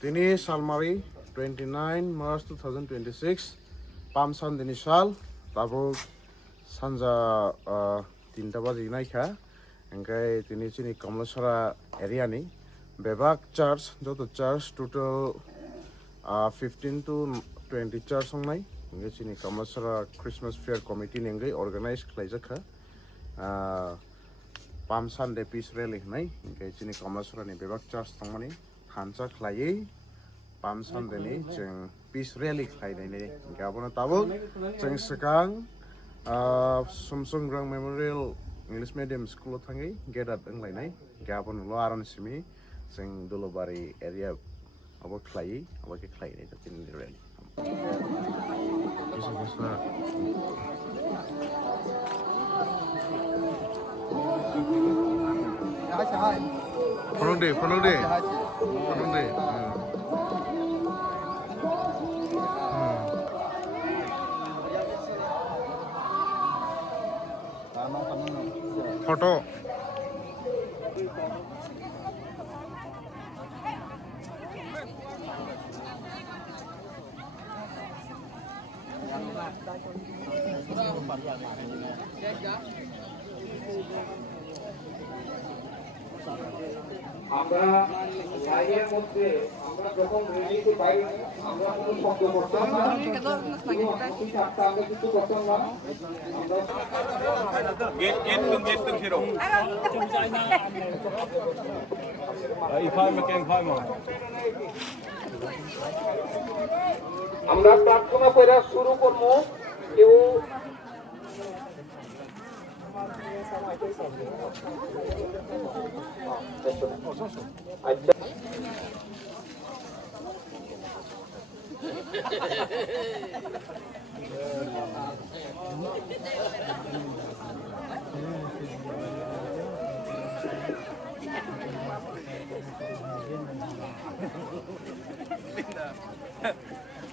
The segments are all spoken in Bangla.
Tini Salmari 29 March 2026 Pamsan Dini Sal Tabu Sanja Tinta Baji Naika Engkai Tini Chini Kamlasara area ni Bebak Church Joto Church total 15 to 20 church songnai Engkai Chini Kamlasara Christmas Fair Committee ni engkai organize khlaijaka Palm Sunday Peace Rally nai engkai chini Kamlasara ni Bebak Church tongmani hansa khlaiei Palm Sunday ni jeng Peace Rally khlainai ni engkai abono tabo jeng sekang Sumsung Memorial English Medium School thangai gedat englainai engkai abono lo aran simi jeng Dulobari area abo khlaiei abo ke khlainai chini rally Panong deh. Foto. আমরা লাইনের মধ্যে আমরা যখন রেলিতে বাইরে আমরা কোনো শব্দ করতাম না আমরা কিছু করতাম না গেট হিরো আমরা প্রার্থনা করে শুরু করব কেউ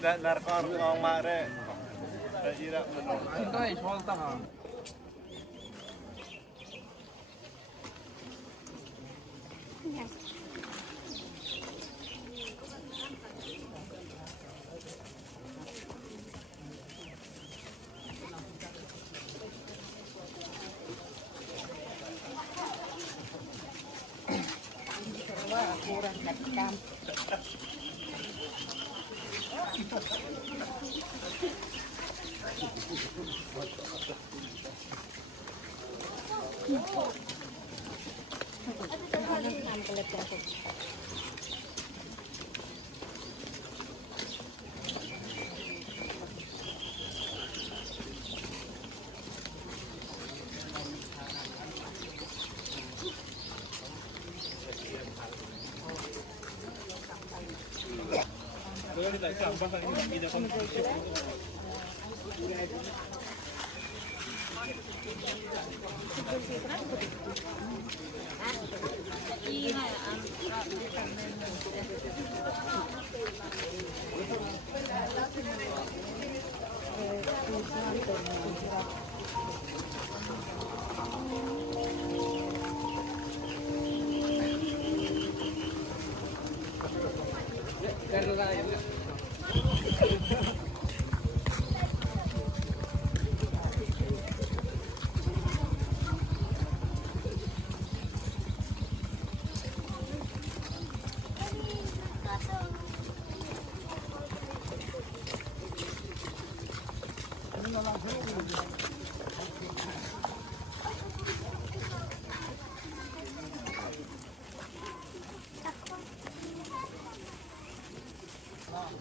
Narkor ngong mare. Ira menung. Itu solta ha. Kurang nakam.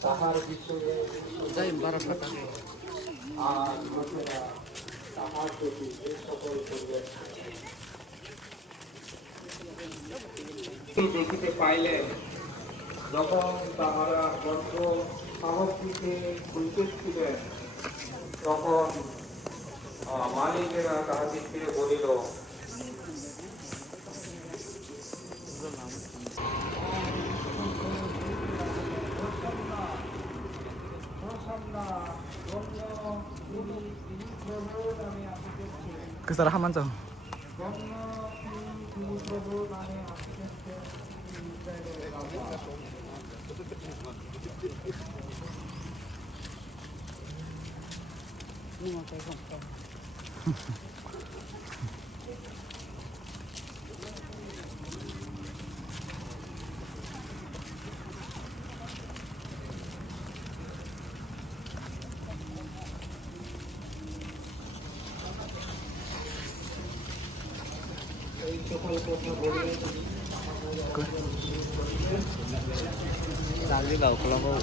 তাহার বিষয়ে Dai barakat. আর লোকেরা তাহার প্রতি যে সকল করিবেন দেখিতে পাইলেন যখন তাহারা বদ্ধ সাহসীকে খুঁজিতেছিলেন তখন মালিকেরা তাহাদিগকে বলিল Kesalahan tuh. মতো ঘন্টা এই সকল কথা বলে Lagi kau kalau kau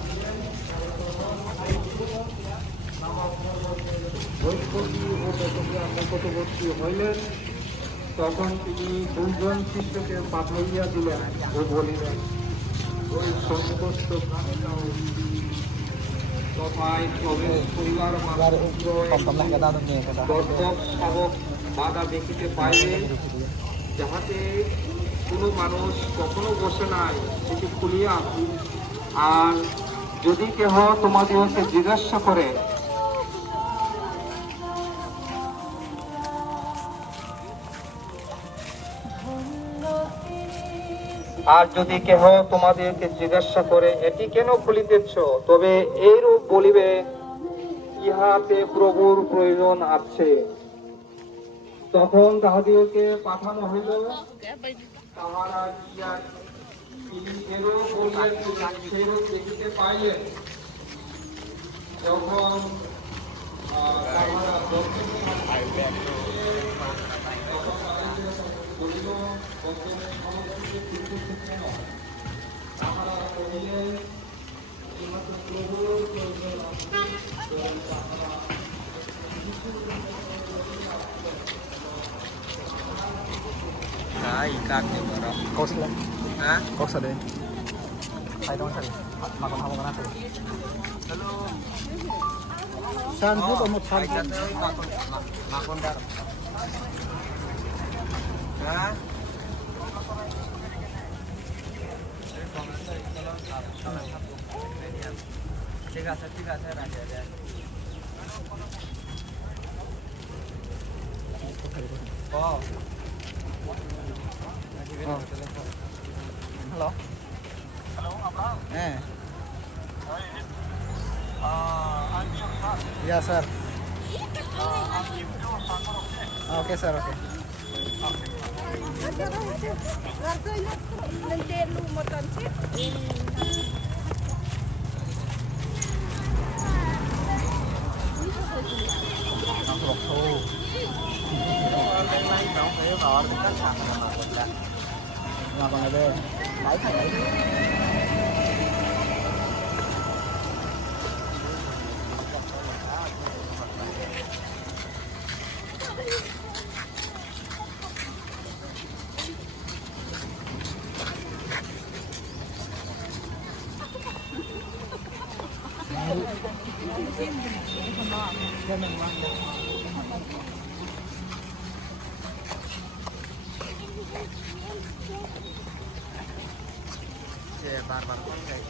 বৈষ্ণবী ও বেদজ্ঞান নিকটবর্তী হইলেন, তখন তিনি দুইজন শিষ্যকে পাঠাইয়া দিলেন ও বলিলেন, ওই সমস্ত সভায় প্রবেশ করিবার মাত্র pernah kata tu ni kata. দর্শক শাবক বাধা দেখিতে পাইলে, যাহাতে কোনো মানুষ কখনো বসে নাই সেটি খুলিয়া আসি। আর যদি কেহ তোমাদেরকে জিজ্ঞাসা করে, এটি কেন খুলিতেছ, তবে এইরূপ বলিবে, ইহাতে প্রভুর প্রয়োজন আছে। তখন তাহাদিওকে পাঠানো হইল। তাহারা গিয়া তিনি এরূপ বলিয়া সেরূপ দেখিতে পাইলেন। যখন তাহারা দর্শনে তখন বলিল, দর্শনের সমস্যাকে ফিরতেছে কেন? তাহারা কহিলেন, ইহাতে প্রভুর প্রয়োজন আছে। তাহারা Ikan ni baru. Kau sih lah. Hah? Kau sedih. Saya dong sedih. Makan apa kan aku? Hello. Sanju kamu sanju. Makan dar. Hah? ঠিক আছে রাখে দেন। Oh. Halo. Halo, Abraham. Ya, sir. Oke, sir, oke. Ngapain ada? Naik lagi. Baru kan kayak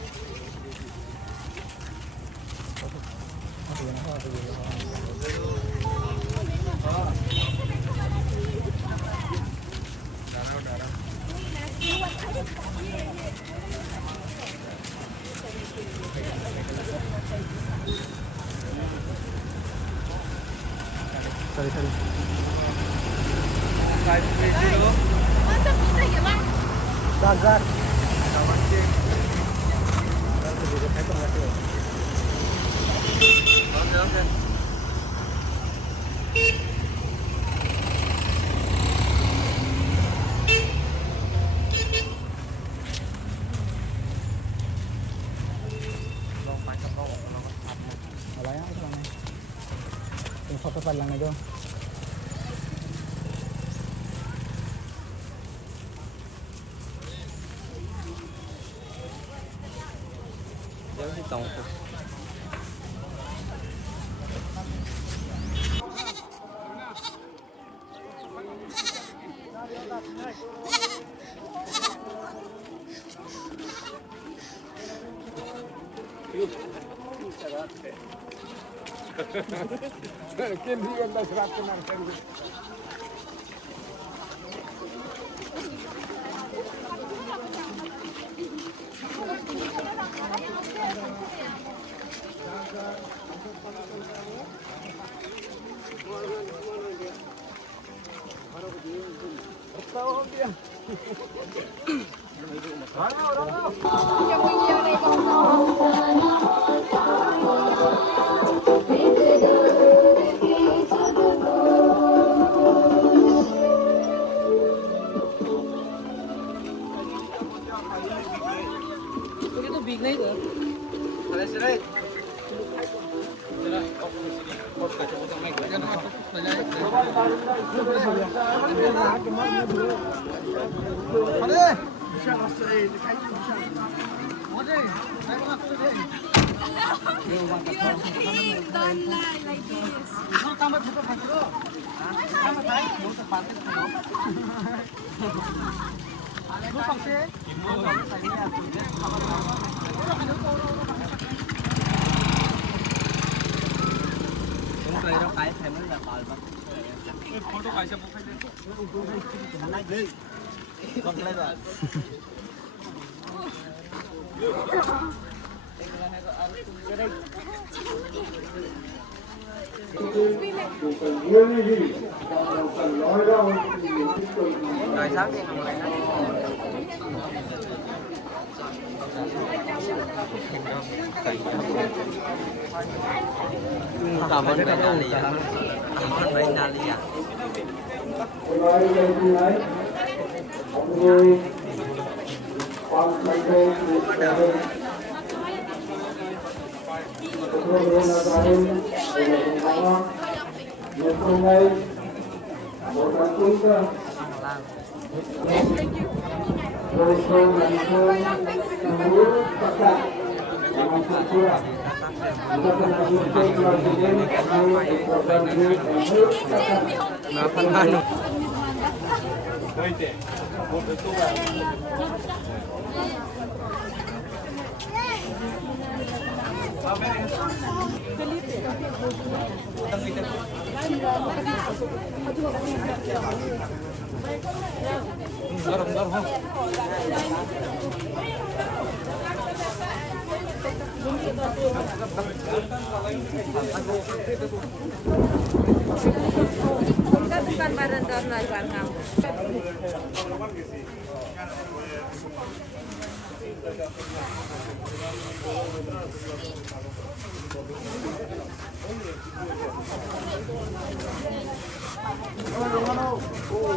sorry. Dagar. Okay. Wala yan, ito lang eh. Yung photo pad lang na doon. Diyan si Tongko. ¿Quién diga en la ciudad que no Yang punya này con Itu big na itu. Ada sini. Don't lie like this. Rồi sáng thì cảm ơn mấy nhà lì ạ. Cảm ơn mấy nhà lì ạ. Bukan barang dalam lagu